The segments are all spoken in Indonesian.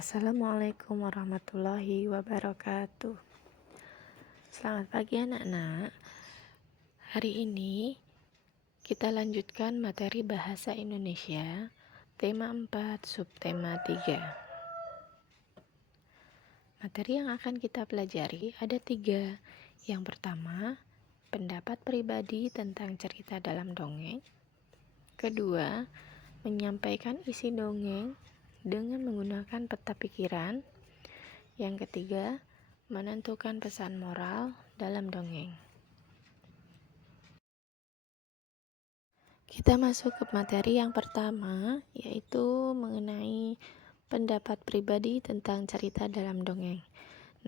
Assalamualaikum warahmatullahi wabarakatuh. Selamat pagi anak-anak. Hari ini kita lanjutkan materi bahasa Indonesia tema 4 subtema 3. Materi yang akan kita pelajari ada 3. Yang pertama, pendapat pribadi tentang cerita dalam dongeng. Kedua, menyampaikan isi dongeng dengan menggunakan peta pikiran. Yang ketiga, menentukan pesan moral dalam dongeng. Kita masuk ke materi yang pertama, yaitu mengenai pendapat pribadi tentang cerita dalam dongeng.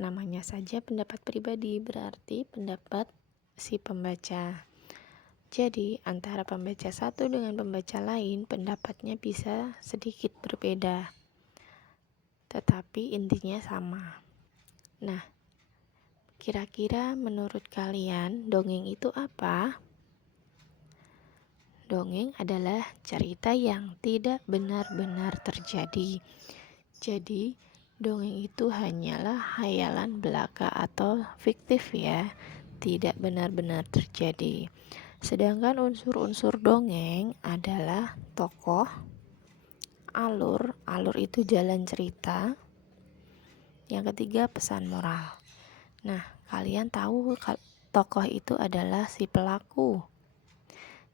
Namanya saja pendapat pribadi, berarti pendapat si pembaca. Jadi, antara pembaca satu dengan pembaca lain, pendapatnya bisa sedikit berbeda, tetapi intinya sama. Nah, kira-kira menurut kalian dongeng itu apa? Dongeng adalah cerita yang tidak benar-benar terjadi. Jadi, dongeng itu hanyalah hayalan belaka atau fiktif ya, tidak benar-benar terjadi. Sedangkan unsur-unsur dongeng adalah tokoh, alur itu jalan cerita. Yang ketiga, pesan moral. Nah, kalian tahu tokoh itu adalah si pelaku.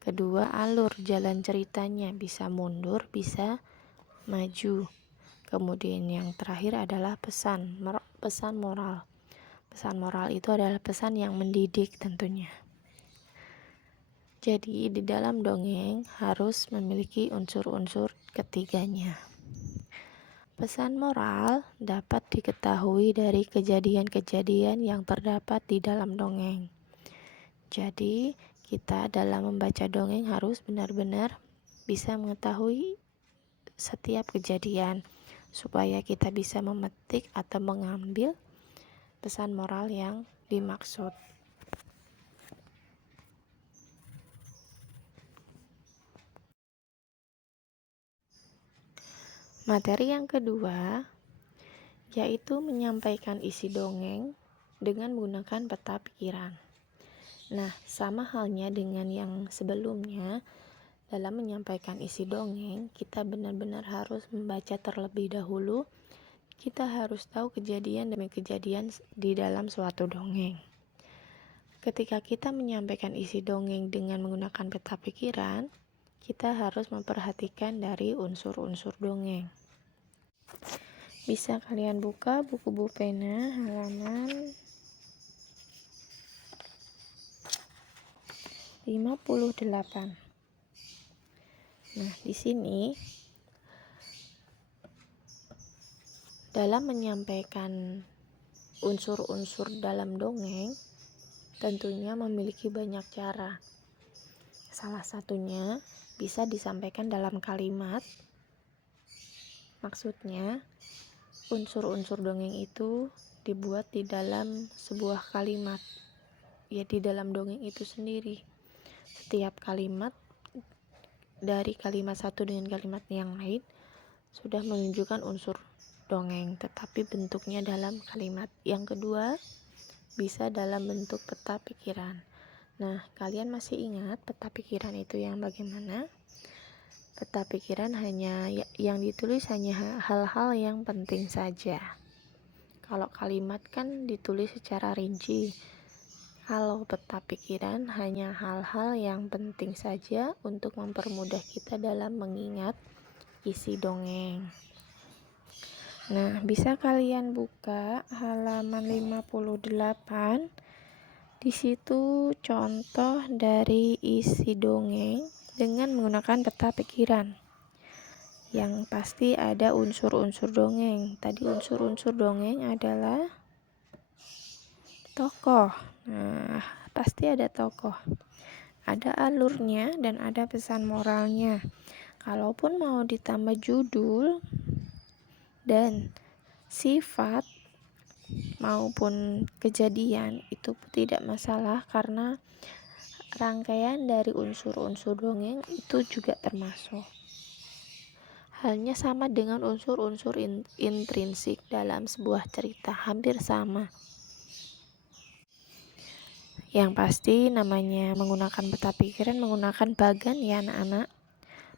Kedua, alur jalan ceritanya bisa mundur, bisa maju. Kemudian yang terakhir adalah pesan moral. Pesan moral itu adalah pesan yang mendidik tentunya. Jadi di dalam dongeng harus memiliki unsur-unsur ketiganya. Pesan moral dapat diketahui dari kejadian-kejadian yang terdapat di dalam dongeng. Jadi kita dalam membaca dongeng harus benar-benar bisa mengetahui setiap kejadian supaya kita bisa memetik atau mengambil pesan moral yang dimaksud. Materi yang kedua yaitu menyampaikan isi dongeng dengan menggunakan peta pikiran. Nah, sama halnya dengan yang sebelumnya, dalam menyampaikan isi dongeng, kita benar-benar harus membaca terlebih dahulu. Kita harus tahu kejadian demi kejadian di dalam suatu dongeng. Ketika kita menyampaikan isi dongeng dengan menggunakan peta pikiran, kita harus memperhatikan dari unsur-unsur dongeng. Bisa kalian buka buku pena halaman 58. Nah, di sini dalam menyampaikan unsur-unsur dalam dongeng tentunya memiliki banyak cara. Salah satunya bisa disampaikan dalam kalimat. Maksudnya, unsur-unsur dongeng itu dibuat di dalam sebuah kalimat, ya di dalam dongeng itu sendiri. Setiap kalimat dari kalimat satu dengan kalimat yang lain sudah menunjukkan unsur dongeng, tetapi bentuknya dalam kalimat. Yang kedua, bisa dalam bentuk peta pikiran. Nah, kalian masih ingat peta pikiran itu yang bagaimana? Peta pikiran hanya yang ditulis hanya hal-hal yang penting saja. Kalau kalimat kan ditulis secara rinci. Kalau peta pikiran hanya hal-hal yang penting saja untuk mempermudah kita dalam mengingat isi dongeng. Nah, bisa kalian buka halaman 58. Di situ contoh dari isi dongeng dengan menggunakan peta pikiran. Yang pasti ada unsur-unsur dongeng. Tadi unsur-unsur dongeng adalah tokoh. Nah, pasti ada tokoh. Ada alurnya dan ada pesan moralnya. Kalaupun mau ditambah judul dan sifat maupun kejadian itu tidak masalah, karena rangkaian dari unsur-unsur dongeng itu juga termasuk. Halnya sama dengan unsur-unsur intrinsik dalam sebuah cerita, hampir sama. Yang pasti namanya menggunakan peta pikiran, menggunakan bagan ya anak-anak.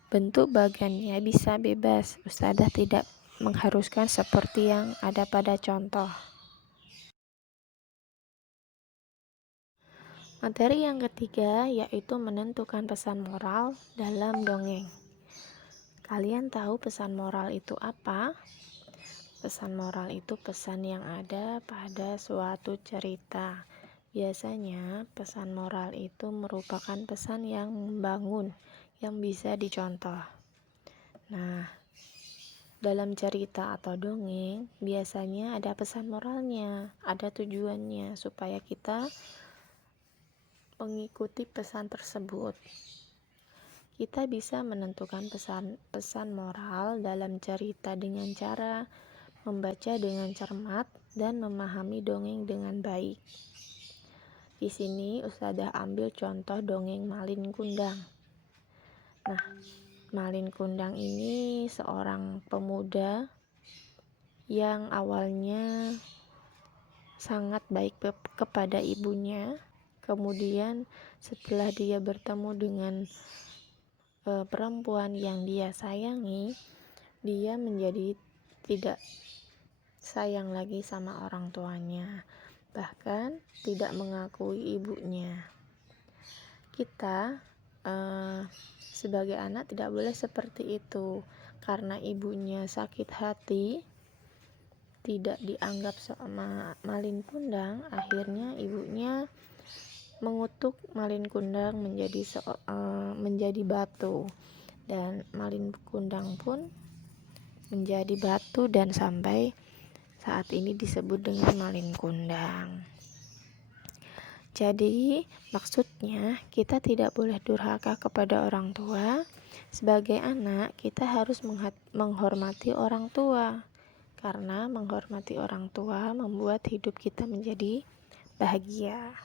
Bentuk bagannya bisa bebas, Ustadzah tidak mengharuskan seperti yang ada pada contoh. Materi yang ketiga yaitu menentukan pesan moral dalam dongeng. Kalian tahu pesan moral itu apa? Pesan moral itu pesan yang ada pada suatu cerita. Biasanya pesan moral itu merupakan pesan yang membangun, yang bisa dicontoh. Nah, dalam cerita atau dongeng biasanya ada pesan moralnya, ada tujuannya supaya kita mengikuti pesan tersebut. Kita bisa menentukan pesan moral dalam cerita dengan cara membaca dengan cermat dan memahami dongeng dengan baik. Di sini Ustadzah ambil contoh dongeng Malin Kundang. Nah, Malin Kundang ini seorang pemuda yang awalnya sangat baik kepada ibunya. Kemudian setelah dia bertemu dengan perempuan yang dia sayangi, dia menjadi tidak sayang lagi sama orang tuanya, bahkan tidak mengakui ibunya. Kita sebagai anak tidak boleh seperti itu, karena ibunya sakit hati, tidak dianggap sama Malin Kundang. Akhirnya ibunya mengutuk Malin Kundang menjadi batu, dan Malin Kundang pun menjadi batu dan sampai saat ini disebut dengan Malin Kundang. Jadi maksudnya kita tidak boleh durhaka kepada orang tua. Sebagai anak kita harus menghormati orang tua, karena menghormati orang tua membuat hidup kita menjadi bahagia.